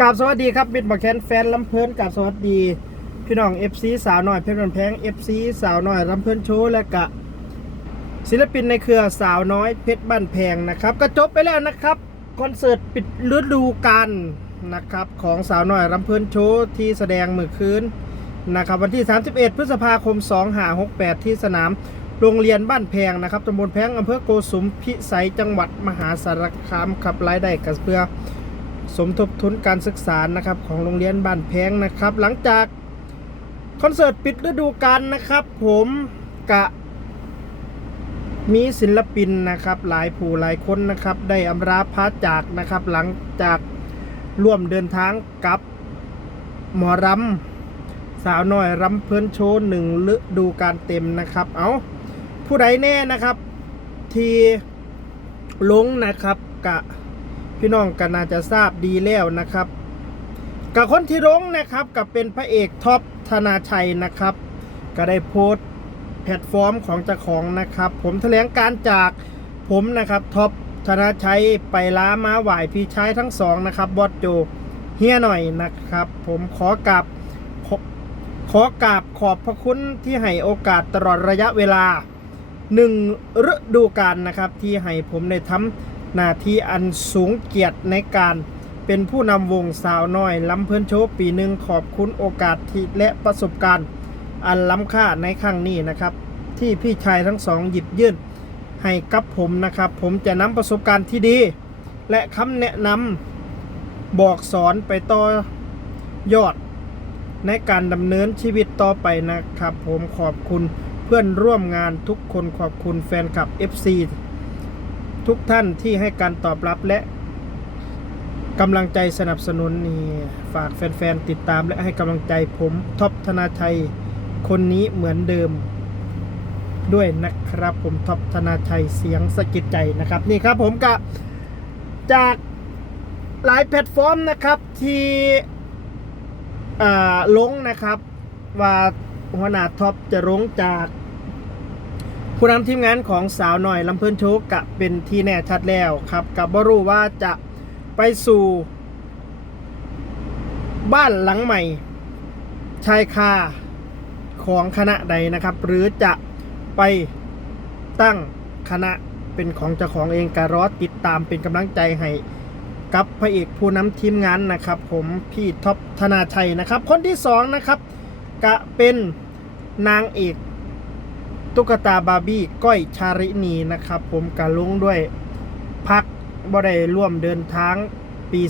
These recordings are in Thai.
กราบสวัสดีครับบิดมาแคนแฟนลำเพลินกราบสวัสดีพี่น้อง FC สาวหน่อยเพชรบันแพง FC สาวหน่อยลำเพลินโชว์และกะศิลปินในเครือสาวน้อยเพชรบ้านแพงนะครับก็จบไปแล้วนะครับคอนเสิร์ตปิดฤดูกาลนะครับของสาวน้อยลำเพลินโชว์ที่แสดงเมื่อคืนนะครับวันที่ 31 พฤษภาคม 2568 ที่สนามโรงเรียนบ้านแพงนะครับตำบลแพงอำเภอโกสุมพิสัยจังหวัดมหาสารคามขับรายได้กับเพื่อ สมทบทุนการศึกษานะครับของโรงเรียนบ้านแพงนะครับ หลังจากคอนเสิร์ตปิดฤดูกาลนะครับ ผมกะมีศิลปินนะครับ หลายผู้หลายคนนะครับ ได้อำลาพระจากนะครับ หลังจากร่วมเดินทางกับหมอรำสาวน้อยรำเพลินโชว์หนึ่งฤดูกาลเต็มนะครับ เอาผู้ใดแน่นะครับ ที่ลงนะครับกะ พี่น้องก็น่าจะทราบดีแล้วนะครับ กับคนที่ร้องนะครับกับเป็นพระเอกท็อปธนาชัยนะครับ ก็ได้โพสต์แพลตฟอร์มของเจ้าของนะครับ ผมแถลงการจากผมนะครับท็อปธนาชัยไปล้ามาไหวพี่ชายทั้งสองนะครับบอสโจเฮียหน่อยนะครับ ผมขอกราบขอขอกราบขอบพระคุณที่ให้โอกาสตลอดระยะเวลาหนึ่งฤดูกาลนะครับ ที่ให้ผมได้ทำ หน้าที่อันสูงเกียรติในการเป็นผู้นำวงสาวน้อยลำเพลินโชว์ปีหนึ่งขอบคุณโอกาสที่และประสบการณ์ อันล้ำค่าในครั้งนี้นะครับ ที่พี่ชายทั้งสองหยิบยื่นให้กับผมนะครับ ผมจะนำประสบการณ์ที่ดี และคำแนะนำบอกสอนไปต่อยอด ในการดำเนินชีวิตต่อไปนะครับ ผมขอบคุณเพื่อนร่วมงานทุกคนขอบคุณแฟนคลับ FC ทุกท่านที่ให้การตอบรับและกำลังใจสนับสนุนนี่ฝากแฟนๆติดตามและให้กำลังใจผมท็อปธนาชัยคนนี้เหมือนเดิมด้วยนะครับผมท็อปธนาชัยเสียงสะกิดใจนะครับ นี่ครับผมกับจากหลายแพลตฟอร์มนะครับที่อ่าลงนะครับว่าหัวหน้าท็อปจะลงจาก ผู้นำทีมงานของสาวหน่อยลำเพิ่นโชกกะเป็นที่แน่ชัดแล้วครับกับบรู้ว่าจะไปสู่บ้านหลังใหม่ ชายคาของคณะใดนะครับ หรือจะไปตั้งคณะเป็นของเจ้าของเองการรอติดตามเป็นกำลังใจให้กับพระเอกผู้นำทีมงานนะครับ ผมพี่ท็อปธนาชัยนะครับ คนที่สองนะครับกะเป็นนางเอก ตุ๊กตาบาร์บี้ก้อยชารินีนะครับ ผมกะลุงด้วยพักบ่ได้ร่วมเดินทางปี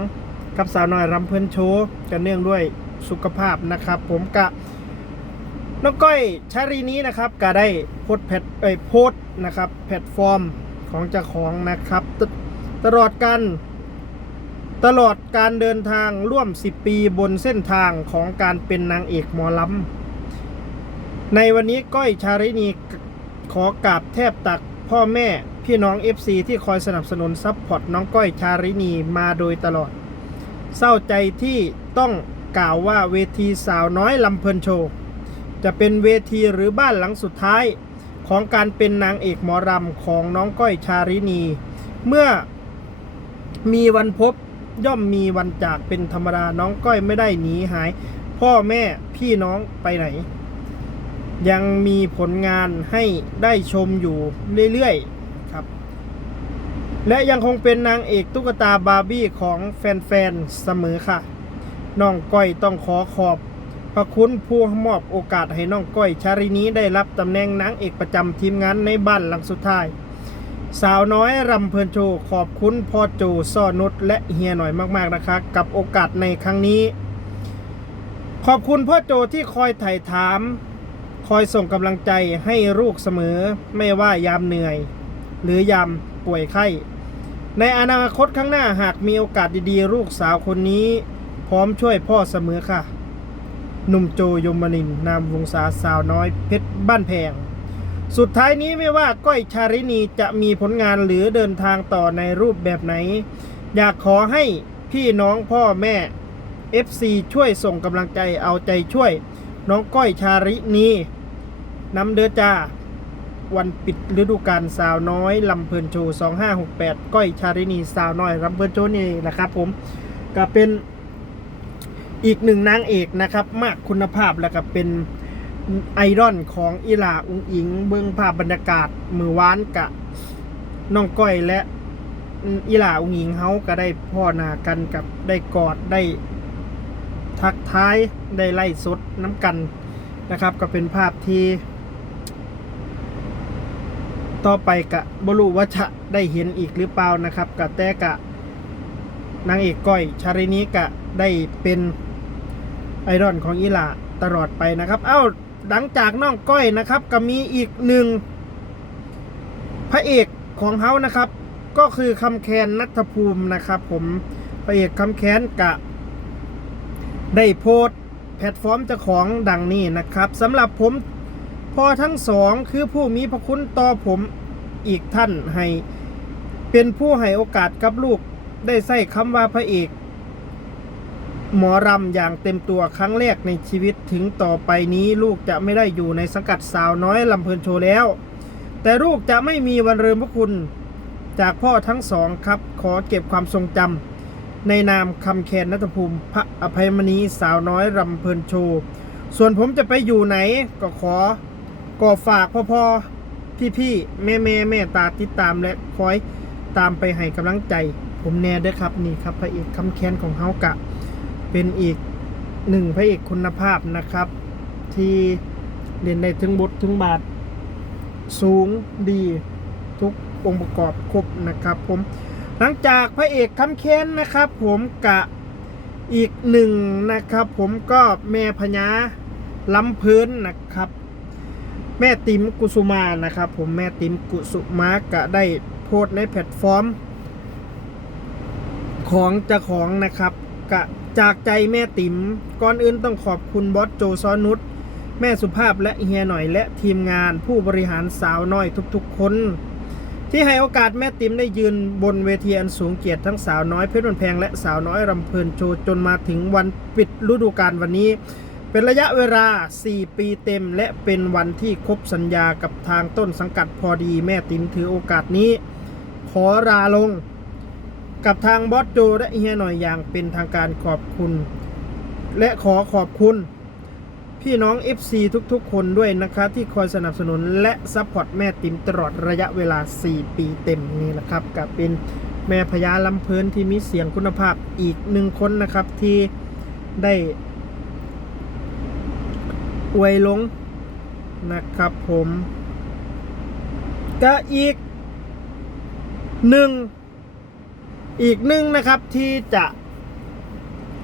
2 กับสาวน้อยรำเพิ่นโชว์กันเนื่องด้วยสุขภาพนะครับ ผมกะน้องก้อยชารินีนะครับก็ได้โพสแพทเอ้ยโพสนะครับแพลตฟอร์มของเจ้าของนะครับตตลอดการตลอดการเดินทางร่วม 10 ปีบนเส้นทางของการเป็นนางเอกหมอลำ ในวันนี้ก้อยชารินีขอกราบแทบตักพ่อแม่พี่น้อง FC ที่คอยสนับสนุนซัพพอร์ตน้องก้อยชารินีมาโดยตลอด เศร้าใจที่ต้องกล่าวว่าเวทีสาวน้อยลำเพลินโชว์ จะเป็นเวทีหรือบ้านหลังสุดท้ายของการเป็นนางเอกหมอรำของน้องก้อยชารินี เมื่อมีวันพบย่อมมีวันจากเป็นธรรมดาน้องก้อยไม่ได้หนีหาย พ่อแม่พี่น้องไปไหน ยังมีผลงานให้ได้ชมอยู่เรื่อยๆครับ และยังคงเป็นนางเอกตุ๊กตาบาร์บี้ของแฟนๆเสมอค่ะ น้องก้อยต้องขอขอบพระคุณผู้มอบโอกาสให้น้องก้อยชารินีได้รับตำแหน่งนางเอกประจำทีมงานในบ้านหลังสุดท้าย สาวน้อยรำเพลินโชว์ขอบคุณพ่อโจซ่อนุชและเฮียหน่อยมากๆนะคะ กับโอกาสในครั้งนี้ ขอบคุณพ่อโจที่คอยไถ่ถาม คอยส่งกำลังใจให้ลูกเสมอไม่ว่ายามเหนื่อย หรือยามป่วยไข้ ในอนาคตข้างหน้าหากมีโอกาสดีๆ ลูกสาวคนนี้ พร้อมช่วยพ่อเสมอค่ะ หนุ่มโจยมนินนามวงศาสาวน้อยเพชรบ้านแพง สุดท้ายนี้ไม่ว่าก้อยชารินีจะมีผลงานหรือเดินทางต่อในรูปแบบไหน อยากขอให้พี่น้องพ่อแม่ FC ช่วยส่งกำลังใจเอาใจช่วย น้องก้อยชารินีนำเดือจ้า วันปิดฤดูกาลสาวน้อยลำเพลินโชว์2568 ก้อยชารินีสาวน้อยลำเพลินโชว์นี่นะครับผมก็เป็นอีกหนึ่งนางเอกนะครับมากคุณภาพแล้วก็เป็นไอดอลของอีหลาอุงอิง เบื้องภาพบรรยากาศมือวานกะน้องก้อยและอีหลาอุงอิงเฮาก็ได้พ่อนากันกับได้กอดได้ ทักท้ายได้ไล่สดน้ำกันนะครับ ก็เป็นภาพที่ ต่อไปกะบรู้ว่าจะได้เห็นอีกหรือเปล่านะครับกะแต่กะนางเอกก้อยชารินีกะได้เป็นไอดอลของอีหลาตลอดไปนะครับ เอ้าหลังจากน้องก้อยนะครับ ก็มีอีกหนึ่งพระเอกของเขานะครับ ก็คือคำแคนนัทภูมินะครับ ผมพระเอกคำแคนกะ ได้โพสต์แพลตฟอร์มเจ้าของดังนี้นะครับสำหรับผมพอทั้งสองคือผู้มีพระคุณต่อผมอีกท่านให้เป็นผู้ให้โอกาสกับลูกได้ใส่คำว่าพระเอก หมอรำอย่างเต็มตัวครั้งแรกในชีวิตถึงต่อไปนี้ลูกจะไม่ได้อยู่ในสังกัดสาวน้อยลำเพลินโชว์แล้ว แต่ลูกจะไม่มีวันเริมพระคุณ จากพ่อทั้งสองครับขอเก็บความทรงจำ ในนามคำแคนนัทภูมิพระอภัยมณีสาวน้อยรำเพลินโชว์ส่วนผมจะไปอยู่ไหนก็ขอก็ฝากพ่อพ่อพี่พี่แม่แม่แม่ตาติดตามและคอยตามไปให้กำลังใจ ผมแน่เด้อครับนี่ครับพระเอกคำแค้นของเฮากะ เป็นอีกหนึ่งพระเอกคุณภาพนะครับ ที่เล่นได้ถึงบทถึงบาท สูงดีทุกองค์ประกอบครบนะครับผม หลังจากพระเอกคำแค้นนะครับ ผมกะอีกหนึ่งนะครับ ผมก็แม่พญาล้ำพื้นนะครับ แม่ติมกุสุมานะครับ ผมแม่ติมกุสุมากะได้โพสในแพลตฟอร์ม ของเจ้าของนะครับกะจากใจแม่ติ๋มก่อนอื่นต้องขอบคุณบอสโจซอนุชแม่สุภาพและเฮียหน่อยและทีมงานผู้บริหารสาวน้อยทุกๆคน ที่ให้โอกาสแม่ติ๋มได้ยืนบนเวทีอันสูงเกียรติทั้งสาวน้อยเพชรวันแพงและสาวน้อยรำเพลินโชว์จนมาถึงวันปิดฤดูกาลวันนี้ เป็นระยะเวลา 4 ปีเต็ม และเป็นวันที่ครบสัญญากับทางต้นสังกัดพอดีแม่ติ๋มถือโอกาสนี้ ขอลาลง กับทางบอสโจและเฮียหน่อยอย่างเป็นทางการขอบคุณ และขอขอบคุณ พี่น้อง FC ทุกๆ คนด้วยนะคะที่คอยสนับสนุนและซัพพอร์ตแม่ติ๋มตลอดระยะเวลา 4 ปีเต็มนี่แหละครับกับเป็นแม่พญาลำเพลินที่มีเสียงคุณภาพอีกหนึ่งคนนะครับที่ได้อวยลงนะครับผมก็อีกหนึ่งอีกหนึ่งนะครับที่จะ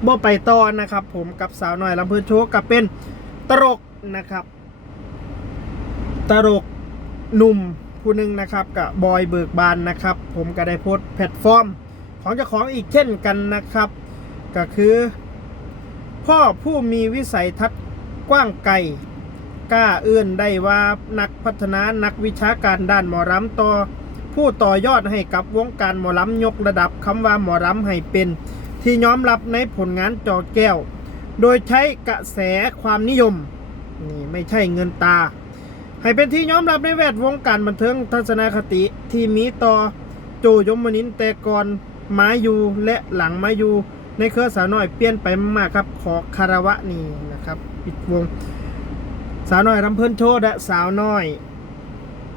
บ่ไปต่อนะครับผมกับสาวน้อยลำเพลินโชว์กับเป็น ตลกนะครับ ตลกหนุ่มผู้หนึ่งนะครับกับบอยเบิกบานนะครับ ผมก็ได้โพสต์แพลตฟอร์ม ของเจ้าของอีกเช่นกันนะครับ ก็คือ พ่อผู้มีวิสัยทัศน์กว้างไกลกล้าเอื้อนได้ว่านักพัฒนานักวิชาการด้านหมอรำต่อ ผู้ต่อยอดให้กับวงการหมอลำยกระดับคำว่าหมอลำให้เป็น ที่ยอมรับในผลงานจอแก้ว โดยใช้กระแสความนิยมนี่ไม่ใช่เงินตา ให้เป็นที่ยอมรับในแวดวงการบันเทิงทัศนคติที่มีต่อโจยมนินแต่ก่อนมาอยู่และหลังมาอยู่ในเครือสาวน้อยเปลี่ยนไปมากครับขอคารวะนี่นะครับปิดวง สาวน้อยรำเพลินโชว์และสาวน้อย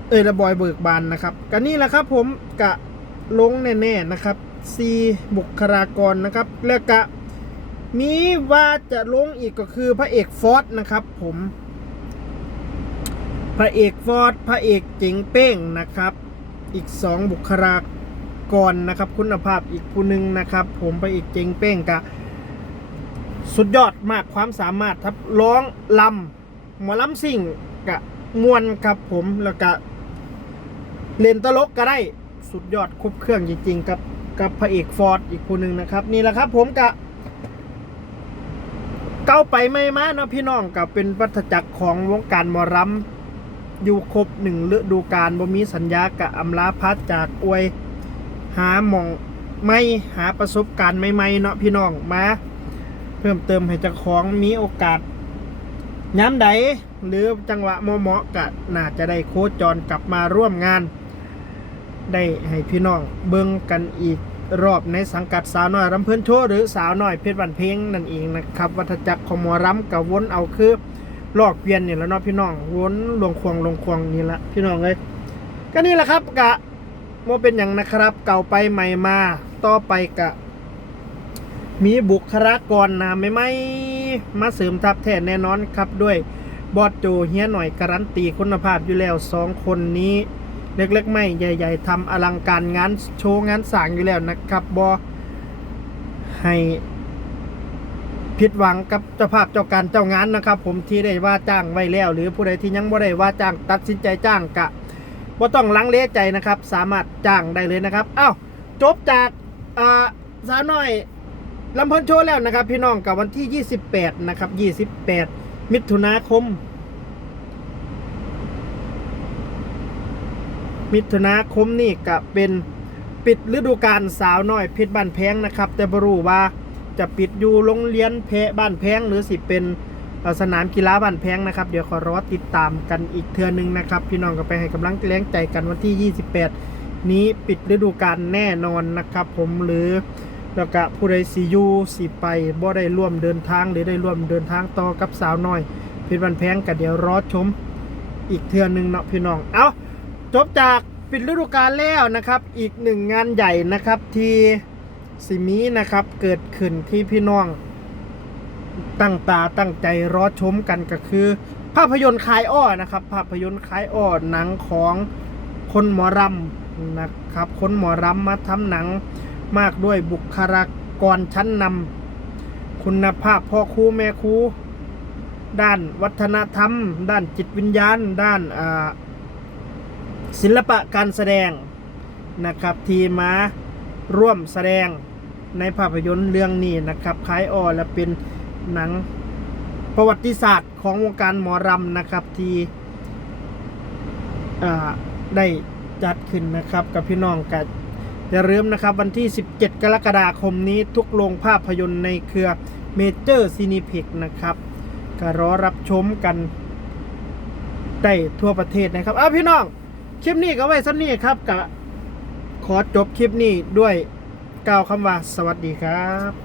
เอยระบอยเบิกบานนะครับกันนี่แหละครับผมกะลงแน่ๆนะครับซีบุคลากรนะครับแล้วกะ มีว่าจะลงอีกก็คือพระเอกฟอสนะครับ ผม พระเอกฟอสพระเอกเจ๋งเป้งนะครับ อีกสองบุคลากรนะครับ คุณภาพอีกผู้หนึ่งนะครับ ผมพระเอกเจ๋งเป้งกะสุดยอดมากความสามารถครับร้องลำหมอลำสิ่งกะมวนครับผมแล้วก็เล่นตลกก็ได้สุดยอดครบเครื่องจริงๆกับกับพระเอกฟอร์ดอีกคนหนึ่งนะครับ นี่แหละครับผมกะ เก้าไปไม่มานะพี่น้องกับเป็นวัฏจักรของวงการมอรำอยู่ครบหนึ่งฤดูกาลบ่มีสัญญากะอำลาพัดจากอวย หาหมองไม่หาประสบการณ์ใหม่ๆเนาะพี่น้องมา เพิ่มเติมให้เจ้าของมีโอกาสย้ำใดหรือจังหวะเหมาะๆกะน่าจะได้โคจรกลับมาร่วมงาน ได้ให้พี่น้องเบิ่งกันอีก รอบในสังกัดสาวน้อยรำเพื่อนโชว์หรือสาวน้อยเพชรบันเพลงนั่นเองนะครับ วัฏจักรของหมอรำกับวนเอาคือลอกเปลี่ยนเนี่ยแล้วเนาะพี่น้องวนลงควงลงควงนี่ละพี่น้องเลยก็นี่แหละครับกะโมเป็นอย่างนะครับ เก่าไปใหม่มาต่อไปกะ มีบุคลากรนะไม่ไม่มาเสริมทัพแทนแน่นอนครับด้วยบอสโจเฮียหน่อยการันตีคุณภาพอยู่แล้วสองคนนี้ เล็กๆ ไม่ใหญ่ ๆทำอลังการงานโชว์งานสร้างอยู่แล้วนะครับบอให้ผิดหวังกับเจ้าภาพเจ้าการเจ้างานนะครับ ผมที่ได้ว่าจ้างไว้แล้ว หรือผู้ใดที่ยังบ่ได้ว่าจ้างตัดสินใจจ้างกะบ่ต้องลังเลใจนะครับ สามารถจ้างได้เลยนะครับอ้าวจบจากสาวน้อยลำพลินโชว์แล้วนะครับ พี่น้องกับวันที่ 28 นะครับ 28 มิถุนาคม มิถุนาคมนี่ก็เป็นปิดฤดูกาลสาวน้อยเพชรบ้านแพงนะครับ แต่บรู้ว่าจะปิดอยู่โรงเรียนเพบ้านแพงหรือสิเป็นสนามกีฬาบ้านแพงนะครับ เดี๋ยวขอรอติดตามกันอีกเทือหนึงนะครับ พี่น้องก็ไปให้กำลังแรงใจกันวันที่ 28 นี้ปิดฤดูกาลแน่นอนนะครับ ผมหรือแล้วก็ผู้ใดสิอยูสิไปบ่ได้ร่วมเดินทางหรือได้ร่วมเดินทางต่อกับสาวน้อยเพชรบ้านแพงก็เดี๋ยวรอชมอีกเทือหนึงเนาะพี่น้องเอา จบจากปิดฤดูกาลแล้วนะครับ อีกหนึ่งงานใหญ่นะครับที่สิมีนะครับเกิดขึ้นที่พี่น้องตั้งตาตั้งใจรอชมกันก็คือ ภาพยนตร์คลายอ้อนะครับ ภาพยนตร์คลายอ้อหนังของคนหมอรำนะครับ คนหมอรำมาทำหนังมากด้วยบุคลากรชั้นนำคุณภาพพ่อครูแม่ครูด้านวัฒนธรรม ด้านจิตวิญญาณ ด้านอ่า ศิลปะการแสดงนะครับที่มาร่วมแสดงในภาพยนตร์เรื่องนี้นะครับคล้ายออและเป็นหนังประวัติศาสตร์ของวงการหมอรำนะครับที่ได้จัดขึ้นนะครับกับพี่น้องกันอย่าลืมนะครับวันที่ 17 กรกฎาคมนี้ทุกโรงภาพยนตร์ในเครือเมเจอร์ซีนิพิกนะครับก็รอรับชมกันได้ทั่วประเทศนะครับอ้าวพี่น้อง คลิปนี้ก็ไว้สักนี้ครับกะขอจบคลิปนี้ด้วยกล่าวคำว่าสวัสดีครับ